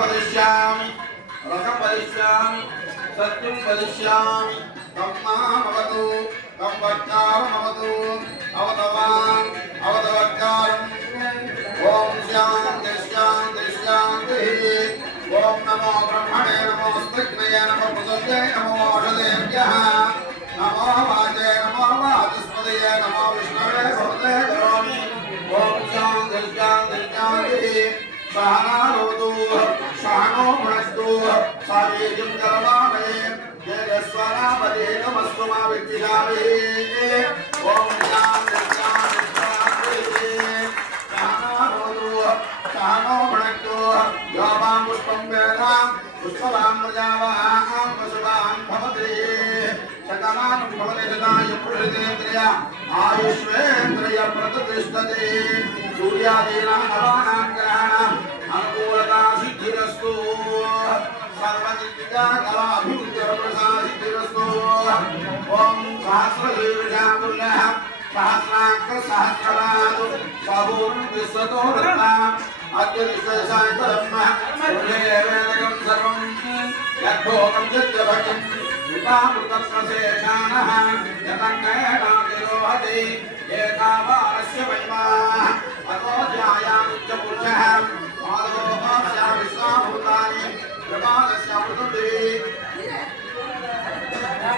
वदिष्यामि रथं वदिष्यामि सत्यं वदिष्यामि तं मामवतु तं वक्कारमवतु अवतवान् अवतवक्कारम् ॐ शान्ति शान्ति शान्तिः ॐ नमो ब्रह्मणे नमोऽस्तग्नये नमो बुधये नमो ओषधेभ्यः नमो वाचे नमो वाचस्पतये नमो विष्णवे भवते करोमि ॐ शान्ति शान्ति शान्तिः सहना भवतु सहनो भुनस्तु सावीर्यं करवामहे तेजस्वनामधे नमस्तु मा विद्विषामहे ॐ शान्ति शान्ति शान्तिः सहना भवतु सहनो भुनस्तु योपां पुष्पं वेदां पुष्पवां प्रजावां वसुवां भवति शतमानं भवति शताय पुरुषेन्द्रिय आयुष्वेन्द्रिय प्रतिष्ठते सूर्यादीनां नवानां ग्रहाणाम् अनुकूलता सिद्धिरस्तु सर्वदिग्विजया कलाभिवृद्धिरप्रसादिरस्तु ॐ सहस्रशीर्षां तुल्यः सहस्राङ्क सहस्रपादो सबूर्णं विश्वतो रत्नम् अद्यविश्वेशाय ब्रह्म वेदकं सर्वं यद्भोगं यद्भगं विपामृतं प्रशेषाणः यतङ्गेनातिरोहति एकावारस्य महिमा